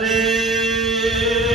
Padre.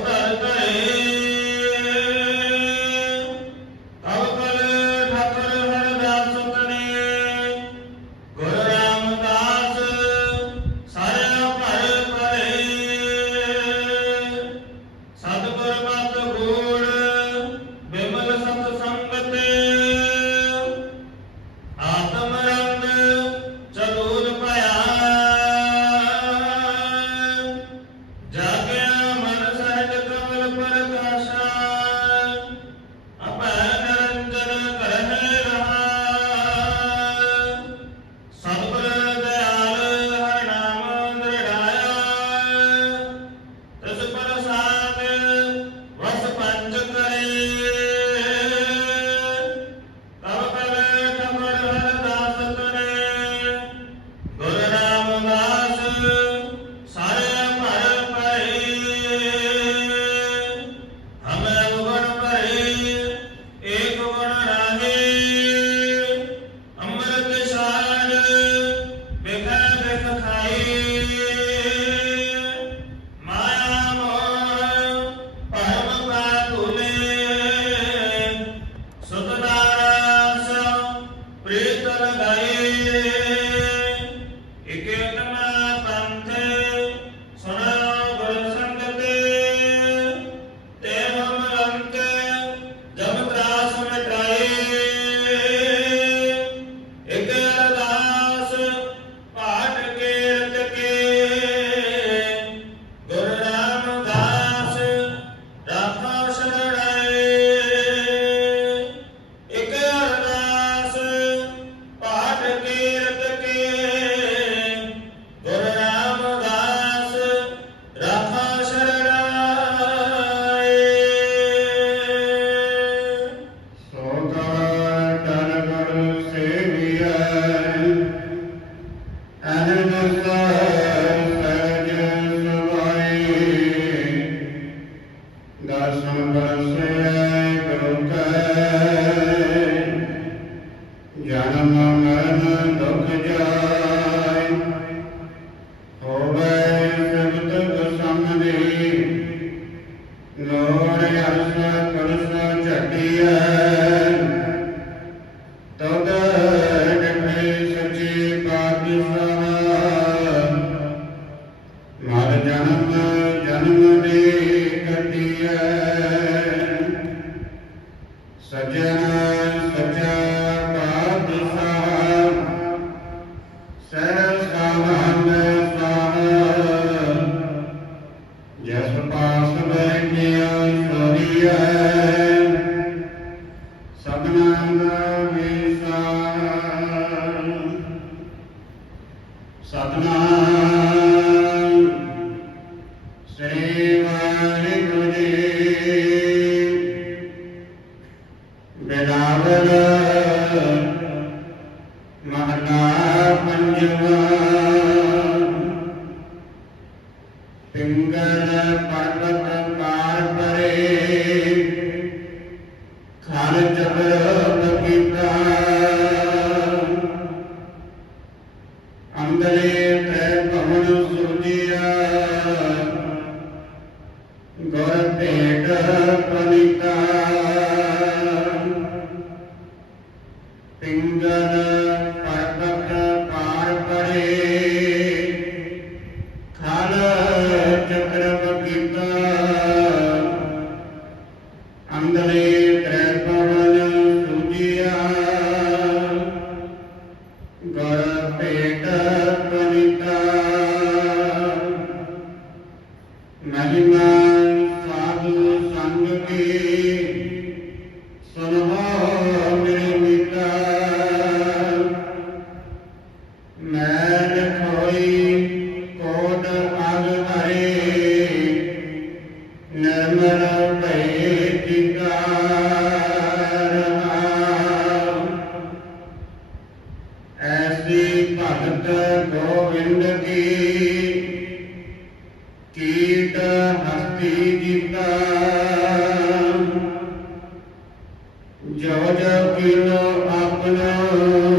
ربنا ਜੋ ਜਪ ਆਪਣਾ।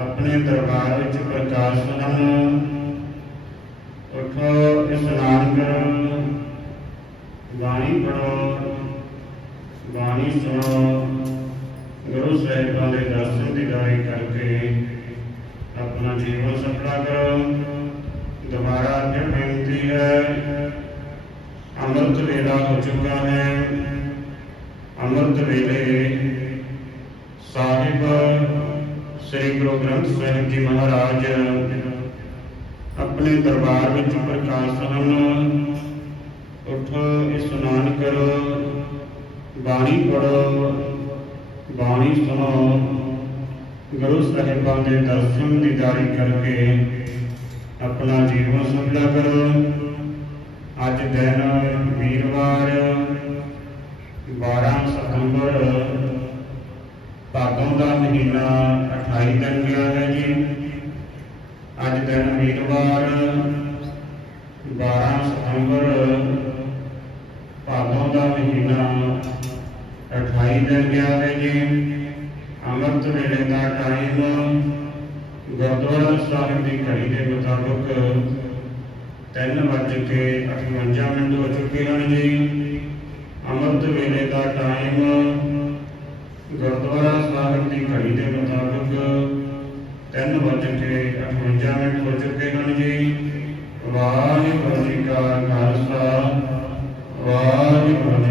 ਆਪਣੇ ਦਰਬਾਰ ਵਿੱਚ ਪ੍ਰਕਾਸ਼ ਕਰਨ ਉਠੋ ਇਸ਼ਨਾਨ ਕਰੋ ਬਾਣੀ ਪੜੋ ਬਾਣੀ ਸੁਣੋ। ਗੁਰੂ ਸਾਹਿਬਾਂ ਦੇ ਦਰਸ਼ਨ ਦਿਦਾਰੇ ਕਰਕੇ ਆਪਣਾ ਜੀਵਨ ਸਫਲਾ ਕਰੋ। ਦੁਬਾਰਾ ਫਿਰ ਬੇਨਤੀ ਹੈ, ਅੰਮ੍ਰਿਤ ਵੇਲਾ ਹੋ ਚੁੱਕਾ ਹੈ। ਅੰਮ੍ਰਿਤ ਵੇਲੇ ਸ੍ਰੀ ਗੁਰੂ ਗ੍ਰੰਥ ਸਾਹਿਬ ਜੀ ਮਹਾਰਾਜ। ਆਪਣੇ ਦਰਬਾਰ ਵਿੱਚ ਪ੍ਰਕਾਸ਼ ਹਨ ਉਠ ਇਸ਼ਨਾਨ ਕਰੋ ਬਾਣੀ ਪੜੋ ਬਾਣੀ ਸੁਣੋ। ਗੁਰੂ ਸਾਹਿਬਾਂ ਦੇ ਦਰਸ਼ਨ ਦੀਦਾਰੀ ਕਰਕੇ ਆਪਣਾ ਜੀਵਨ ਸੰਭਲਾ ਕਰੋ। ਅੱਜ ਦਿਨ ਵੀਰਵਾਰ 12 ਸਤੰਬਰ ਭਾਦੋਂ ਦਾ ਮਹੀਨਾ 28 ਦਿਨ ਗਿਆ ਹੈ ਜੀ। ਅੱਜ ਦਿਨ ਵੀਰਵਾਰ 12 ਸਤੰਬਰ ਭਾਦੋਂ ਦਾ ਮਹੀਨਾ 28 ਦਿਨ ਗਿਆ ਹੈ ਜੀ। ਅੰਮ੍ਰਿਤ ਵੇਲੇ ਦਾ ਟਾਈਮ ਗੁਰਦੁਆਰਾ ਸਾਹਿਬ ਦੀ ਘੜੀ ਦੇ ਮੁਤਾਬਕ ਤਿੰਨ ਵੱਜ ਕੇ 58 ਮਿੰਟ ਹੋ ਚੁੱਕੇ ਹਨ ਜੀ। ਅੰਮ੍ਰਿਤ ਵੇਲੇ ਦਾ ਟਾਈਮ ਗੁਰਦੁਆਰਾ ਸਾਹਿਬ ਦੀ ਘੜੀ ਦੇ ਮੁਤਾਬਕ ਤਿੰਨ ਵੱਜ ਕੇ 58 ਮਿੰਟ ਹੋ ਚੁੱਕੇ ਹਨ ਜੀ। ਵਾਹਿਗੁਰੂ ਜੀ ਕਾ ਖਾਲਸਾ, ਵਾਹਿਗੁਰੂ